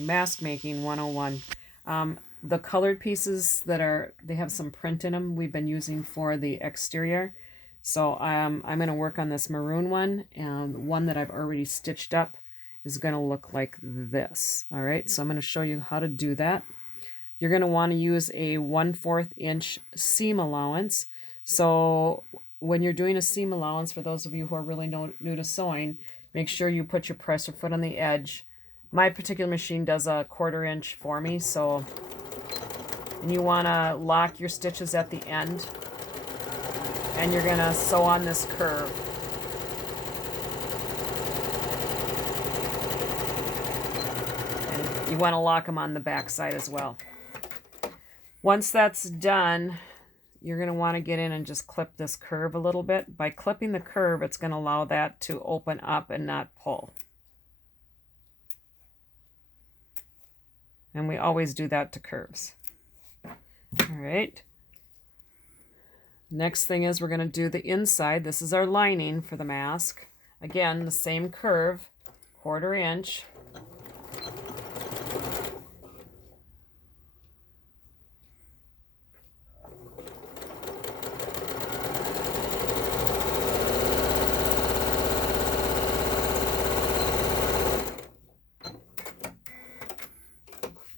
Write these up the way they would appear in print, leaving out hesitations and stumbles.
Mask making 101. The colored pieces they have some print in them we've been using for the exterior. So I'm going to work on this maroon one, and one that I've already stitched up is going to look like this. All right, so I'm going to show you how to do that. You're going to want to use a 1/4 inch seam allowance. So when you're doing a seam allowance, for those of you who are really new to sewing, make sure you put your presser foot on the edge. My particular machine does a 1/4 inch for me, so and you want to lock your stitches at the end, and you're going to sew on this curve. And you want to lock them on the back side as well. Once that's done, you're going to want to get in and just clip this curve a little bit. By clipping the curve, it's going to allow that to open up and not pull. And we always do that to curves. All right. Next thing is we're going to do the inside. This is our lining for the mask. Again, the same curve, 1/4 inch.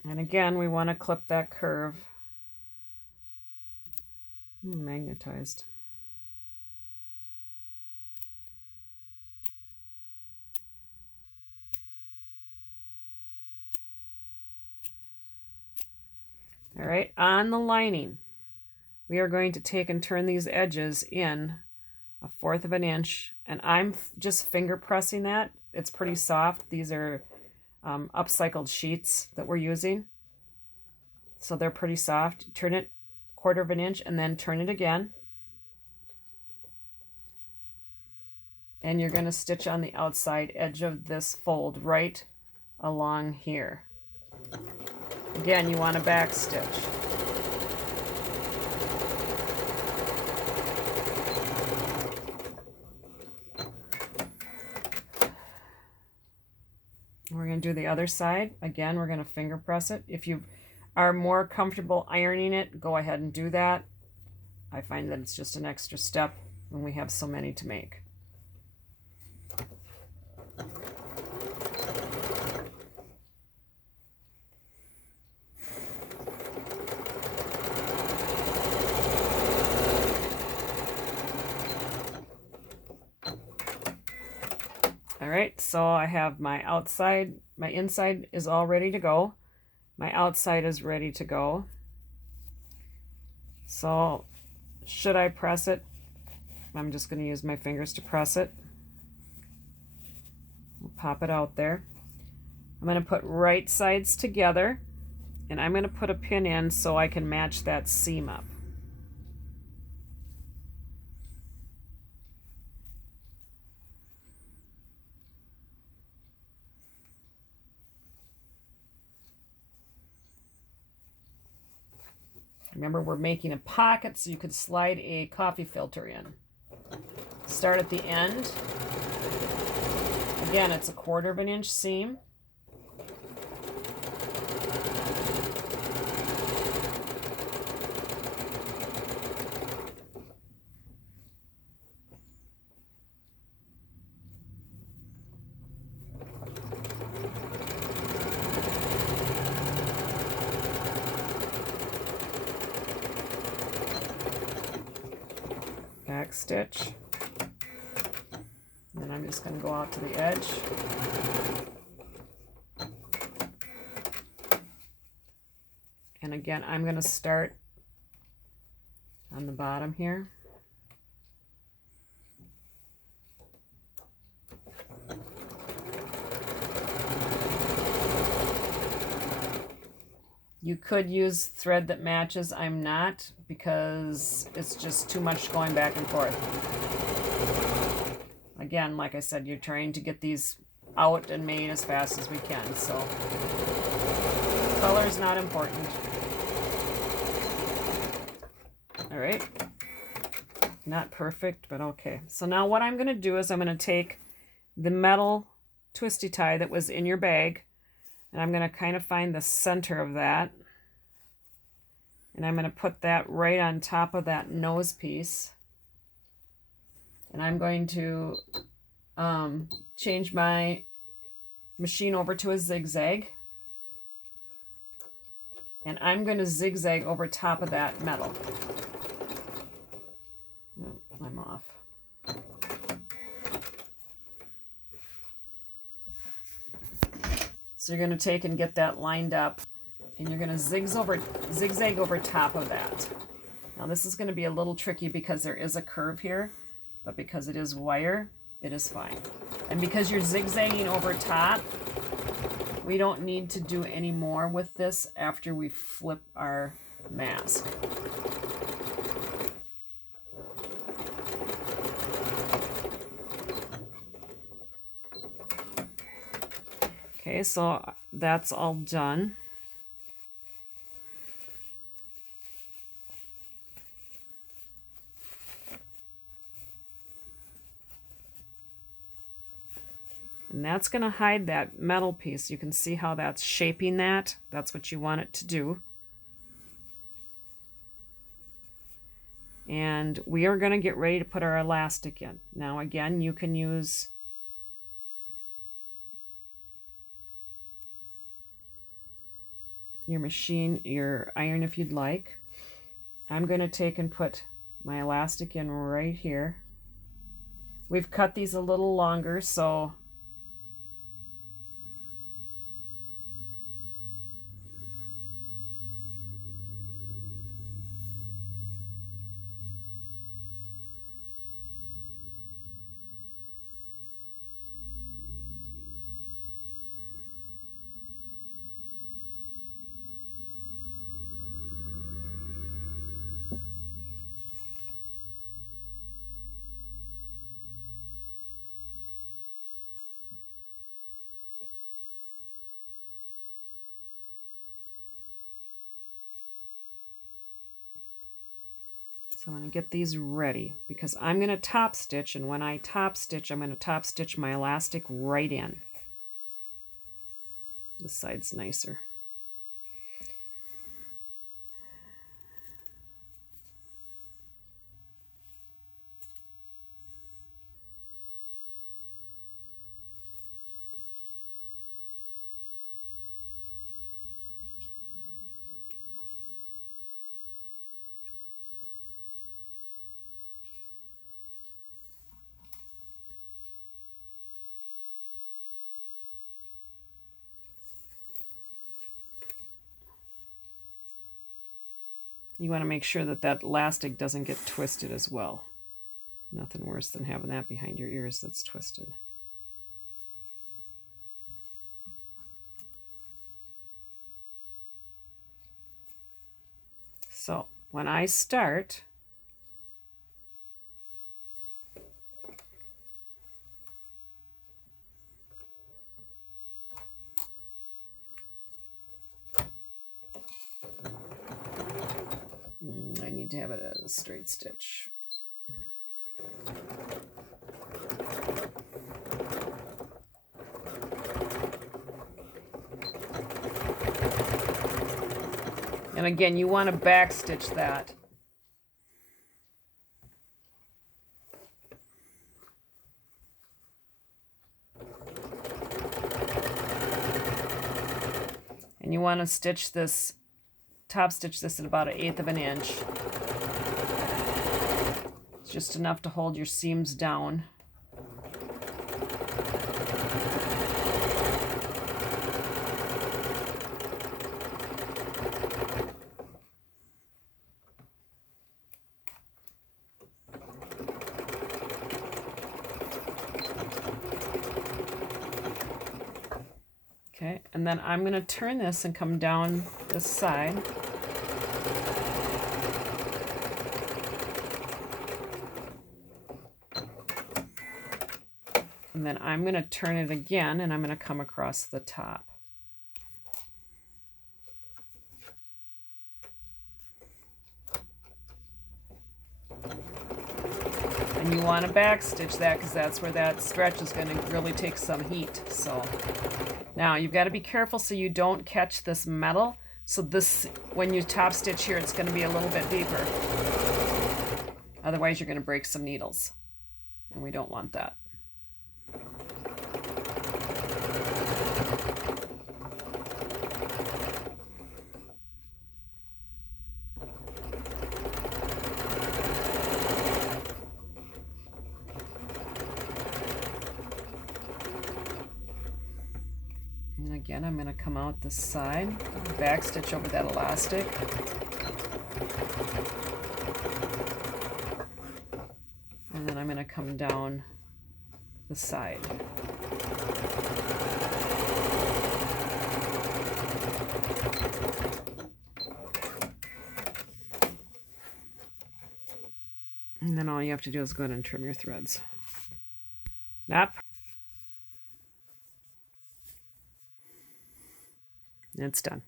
And again, we want to clip that curve. Magnetized. All right, on the lining, we are going to take and turn these edges in 1/4 inch, and I'm just finger pressing that. It's pretty soft. These are upcycled sheets that we're using, so they're pretty soft. Turn it 1/4 inch and then turn it again, and you're going to stitch on the outside edge of this fold right along here. Again, you want to back stitch. We're going to do the other side. Again, we're going to finger press it. If you are more comfortable ironing it, go ahead and do that. I find that it's just an extra step when we have so many to make. All right, so I have my outside, my inside is all ready to go. My outside is ready to go. So should I press it? I'm just going to use my fingers to press it. We'll pop it out there. I'm going to put right sides together, and I'm going to put a pin in so I can match that seam up. Remember, we're making a pocket so you could slide a coffee filter in. Start at the end. Again, it's a 1/4 inch seam. Back stitch, and then I'm just going to go out to the edge. And again, I'm going to start on the bottom here. You could use thread that matches. I'm not, because it's just too much going back and forth. Again, like I said, you're trying to get these out and made as fast as we can, so color is not important. All right, not perfect, but okay. So now what I'm going to do is I'm going to take the metal twisty tie that was in your bag, And I'm going to kind of find the center of that. And I'm going to put that right on top of that nose piece. And I'm going to change my machine over to a zigzag. And I'm going to zigzag over top of that metal. Oh, I'm off. So you're going to take and get that lined up, and you're going to zigzag over top of that. Now this is going to be a little tricky because there is a curve here, but because it is wire, it is fine. And because you're zigzagging over top, we don't need to do any more with this after we flip our mask. Okay, so that's all done. And that's going to hide that metal piece. You can see how that's shaping that. That's what you want it to do. And we are going to get ready to put our elastic in. Now again, you can use your machine, your iron if you'd like. I'm going to take and put my elastic in right here. We've cut these a little longer, so I'm going to get these ready because I'm going to top stitch, and when I top stitch, I'm going to top stitch my elastic right in. This side's nicer. You want to make sure that that elastic doesn't get twisted as well. Nothing worse than having that behind your ears that's twisted. So when I start, I need to have it as a straight stitch. And again, you want to back stitch that. And you want to stitch this, top stitch this at about 1/8 of an inch. It's just enough to hold your seams down. Okay, and then I'm going to turn this and come down this side. And then I'm going to turn it again, and I'm going to come across the top. And you want to back stitch that because that's where that stretch is going to really take some heat. So now you've got to be careful so you don't catch this metal. So this, when you top stitch here, it's going to be a little bit deeper. Otherwise you're going to break some needles, and we don't want that. And again, I'm going to come out this side, back stitch over that elastic. And then I'm going to come down the side. And then all you have to do is go ahead and trim your threads. Nap. It's done.